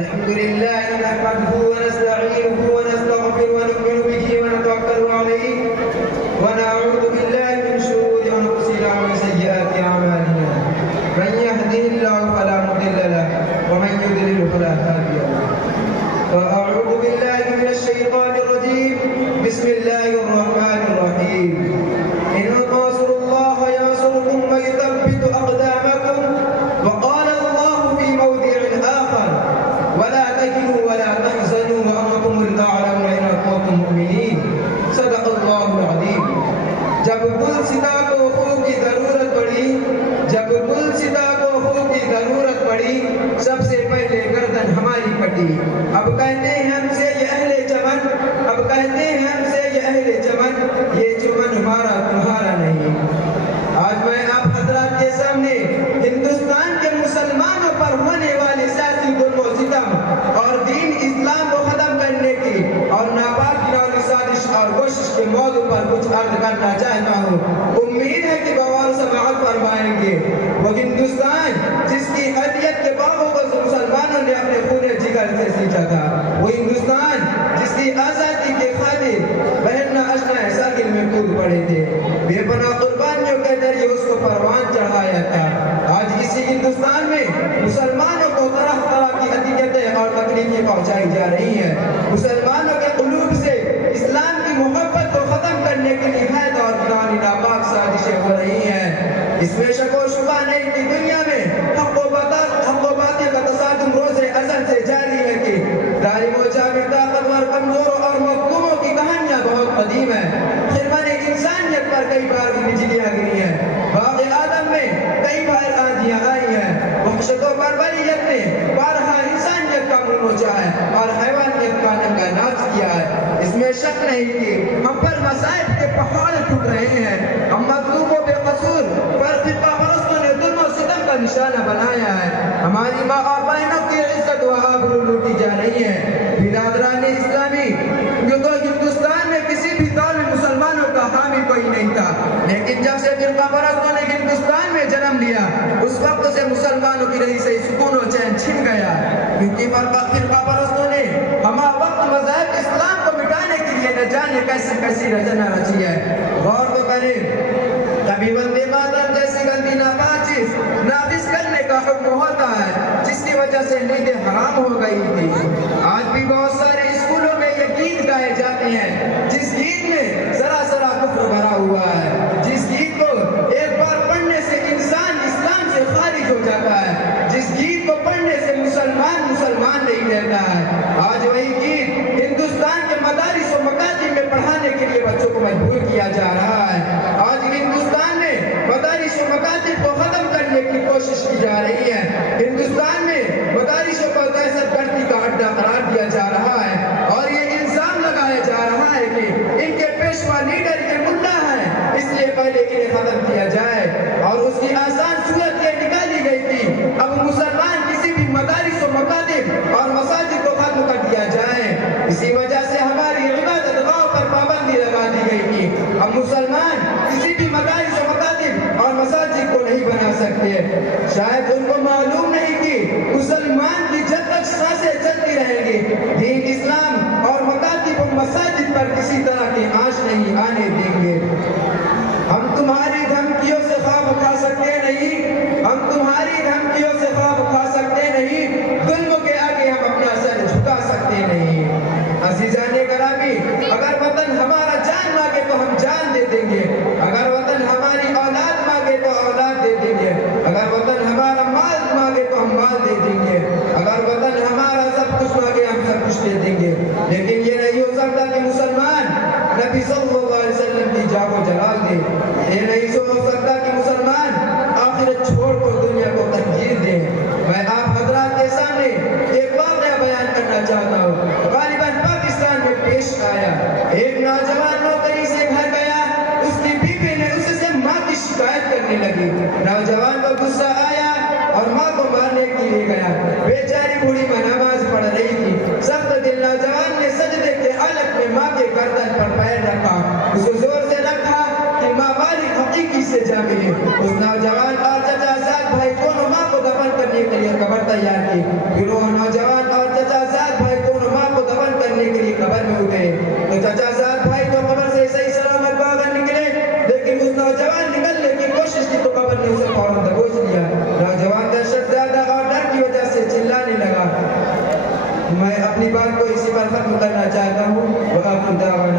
الحمد لله نحمده ونستعينه ونستغفره ونؤمن به ونتوكل عليه ونعوذ بالله من شرور انفسنا ومن سيئات اعمالنا من يهده الله فلا مضل له ومن يضلل فلا هادي له فاعوذ بالله من الشيطان الرجيم بسم الله الرحمن الرحيم ان تنصروا الله ينصركم ويثبت اقدامكم وقال الله في موضع آخر ولا تهنوا ولا تحزنوا وأنتم الأعلون إن كنتم مؤمنين صدق الله العظيم. جب گل ستا کو خوب کی ضرورت پڑی سب سے پہلے گردن ہماری کٹی. اب کہتے ہیں ہم سے یہ اہل چمن یہ چمن ہمارا تمہارا نہیں. آج میں آپ حضرات کے سامنے ہندوستان کے مسلمانوں پر ہونے والے سیاسی ظلم و ستم اور دین اسلام کو ختم کرنے کی اور ناپاک گراؤنی سازش اور کوشش کے موضوع پر کچھ عرض کرنا چاہتا ہوں. امید ہے کہ بغور سماعت فرمائیں گے. وہ ہندوستان جس کی حیثیت کے باغوں کو مسلمانوں نے اپنے خون جگر سے سینچا تھا, وہ ہندوستان جس کی آزادی کے خاطر بہرنا اشنا ساکن میں کود پڑے تھے, بے پناہ قربانیوں کے ذریعے اس کو پروان چڑھایا تھا. آج اسی ہندوستان میں مسلمانوں کو طرح طرح کی اذیتیں اور تکلیفیں پہنچائی جا رہی ہیں. مسلمانوں کے قلوب سے اسلام کی محبت کو ختم کرنے کی نہایت اور گرانی ناپاک سازشیں ہو رہی ہیں. اس میں شک و شبہ نہیں کہ دنیا میں حق و باطل کا تصادم روز ازل سے جاری ہے کہ ظالم و جابر, طاقتور, کمزوروں اور مظلوموں کی کہانیاں بہت قدیم ہیں. خرمن انسانیت پر کئی بار بجلیاں گری ہیں, باغ آدم میں کئی بار آندیاں آئی ہیں, وحشت و بربریت نے بارہا انسانیت کا منہ نوچا ہے اور حیوانیت کا ننگا ناچ کیا ہے. اس میں شک نہیں کہ ہم پر مصائب کے پہاڑ ٹوٹ رہے ہیں. ہم مظلوموں بے قصور پر فرقہ پرستوں نے ظلم و ستم کا نشانہ بنایا ہے. ہماری ماں اور بہنوں کی عزت و آبرو لوٹی جا رہی ہے. برادران اسلامی, تو ہندوستان میں کسی بھی دور میں مسلمانوں کا حامی کوئی نہیں تھا, لیکن جب سے فرقہ پرستوں نے ہندوستان میں جنم لیا اس وقت سے مسلمانوں کی رہی سے سکون و چین چھن گیا, کیونکہ فرقہ پرستوں نے ہما وقت مذاہب اسلام کو مٹانے کے لیے نہ جانے کیسی رچنا رچی ہے. غور تو کریں, کبھی وندے ماترم جیسی گندی ناپاک چیز نافذ کرنے کا حکم ہوتا ہے جس کی وجہ سے نیندیں حرام ہو گئی تھی. آج بھی بہت سارے اسکولوں میں یہ گیت گائے جاتے ہیں جس گیت میں ذرا کفر بھرا ہوا ہے, جس گیت کو ایک بار پڑھنے سے انسان اسلام سے خارج ہو جاتا ہے, جس گیت کو پڑھنے سے مسلمان نہیں رہتا ہے. آج وہی گیت ہندوستان کے مدارس و مکاتب میں پڑھانے کے لیے بچوں کو مجبور کیا جا رہا ہے. آج ہندوستان میں مدارس و مکاتب کو ختم کرنے کی کوشش کی جا رہی ہے. ہندوستان میں مدارسوں کو دہشت گردی کا اڈا قرار دیا جا رہا ہے اور یہ الزام لگایا جا رہا ہے کہ ان کے پیشوا لیڈر کے ملا ہیں, اس لیے پہلے انہیں ختم کیا جائے, اور اس کی آسان صورت یہ نکالی گئی تھی اب مسلمان کسی بھی مدارس و مکاتب اور مساجد کو ختم کر دیا جائے. اسی وجہ سے ہماری عبادت گاہ پر پابندی لگا دی گئی تھی. اب مسلمان کسی بھی مدارس و مکاتب اور مساجد کو نہیں بنا سکتے. شاید ان کو معلوم نہیں کہ مسلمان کی جب تک سانسیں چلتی رہیں گی دین اسلام اور مکاتب و مساجد پر کسی طرح کی آنچ نہیں آنے دیں گے. ہم تمہاری دھمکیوں سے خواب کھا سکتے نہیں, ظلم کے آگے ہم اپنا سر جھکا سکتے نہیں. عزیزان گرامی, اگر وطن ہمارا جان مانگے تو ہم جان دے دیں گے, اگر وطن ہماری اولاد مانگے تو اولاد دے دیں گے, اگر وطن ہمارا مال مانگے تو ہم مال دے دیں گے, اگر وطن ہمارا سب کچھ مانگے ہم سب کچھ دے دیں گے. لیکن یہ نہیں ہو سکتا کہ مسلمان نبی صلی اللہ علیہ وسلم کی جاہ و جلال دے. یہ نہیں ہو سکتا کہ مسلمان آخرت چھوڑ کر دنیا کو ترجیح دے. میں آپ حضرات کے سامنے ایک واقعہ بیان کرنا چاہتا ہوں. غالباً پاکستان میں پیش آیا. ایک نوجوان نوکری سے گھر گیا, اس کی بیوی نے اس سے ماں کی شکایت کرنے لگی. نوجوان کو غصہ آیا اور ماں کو مارنے کے لیے گیا. بیچاری بوڑھی ماں نماز پڑھ رہی تھی. سخت دل نوجوان نے سجدے کے حالت میں ماں کے گردن پر پیر رکھا, اس کو زور سے رکھا کہ ماں مالک حقیقی سے جا ملے. اس نوجوان اور چچا ساتھ بھائی دونوں ماں کو دفن کرنے کے لیے قبر تیار کی. پھر وہ نوجوان اور میں اپنی بات کو اسی پر ختم کرنا چاہتا ہوں. وآخر دعوانا